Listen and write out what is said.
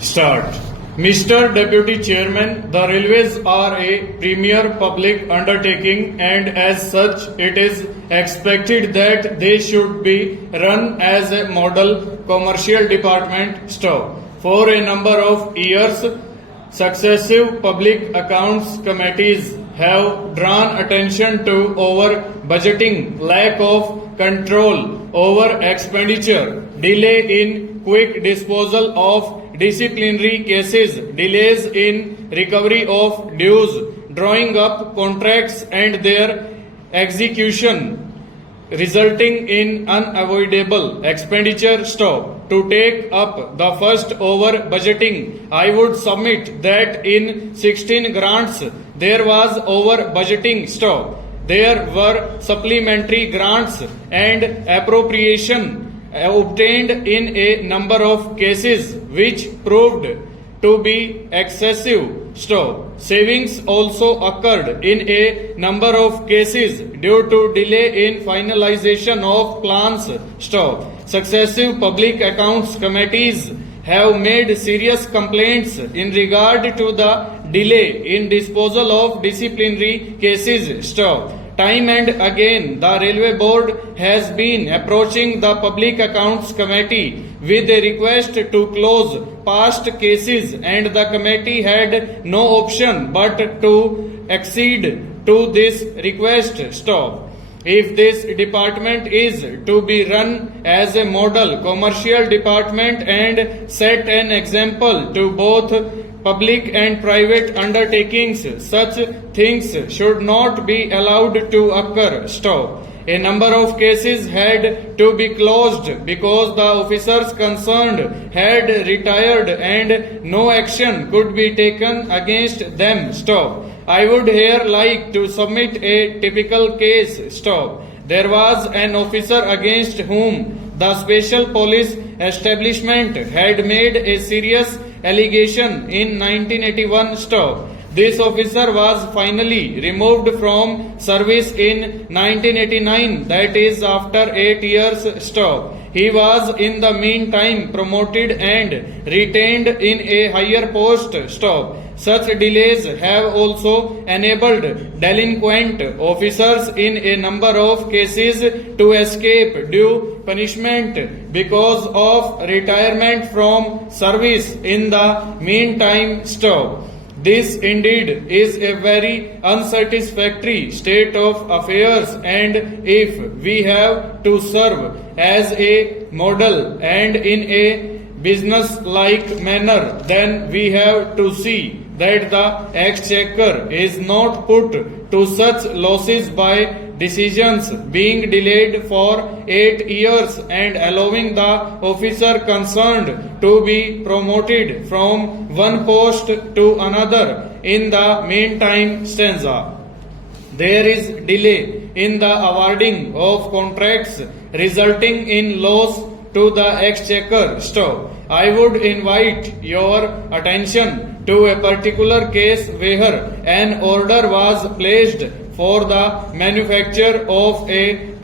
Start. Mr. Deputy Chairman, the railways are a premier public undertaking and as such it is expected that they should be run as a model commercial department. Stop. For a number of years, successive public accounts committees have drawn attention to over budgeting, lack of control over expenditure, delay in quick disposal of disciplinary cases, delays in recovery of dues, drawing up contracts and their execution, resulting in unavoidable expenditure. Stop. To take up the first over budgeting, I would submit that in 16 grants there was over budgeting. Stop. There were supplementary grants and appropriation obtained in a number of cases which proved to be excessive. Stop. Savings also occurred in a number of cases due to delay in finalization of plans. Stop. Successive public accounts committees have made serious complaints in regard to the delay in disposal of disciplinary cases. Stop. Time and again, the Railway Board has been approaching the Public Accounts Committee with a request to close past cases, and the committee had no option but to accede to this request. Stop. If this department is to be run as a model commercial department and set an example to both public and private undertakings, such things should not be allowed to occur. Stop. A number of cases had to be closed because the officers concerned had retired and no action could be taken against them. Stop. I would here like to submit a typical case. Stop. There was an officer against whom the Special Police Establishment had made a serious allegation in 1981. Stop. This officer was finally removed from service in 1989, that is after 8 years. Stop. He was in the meantime promoted and retained in a higher post. Stop. Such delays have also enabled delinquent officers in a number of cases to escape due punishment because of retirement from service in the meantime. Stop. This indeed is a very unsatisfactory state of affairs, and if we have to serve as a model and in a business-like manner, then we have to see that the exchequer is not put to such losses by decisions being delayed for 8 years and allowing the officer concerned to be promoted from one post to another in the meantime. Stanza. There is delay in the awarding of contracts resulting in loss to the exchequer. Stop. I would invite your attention to a particular case where an order was placed for the manufacture of a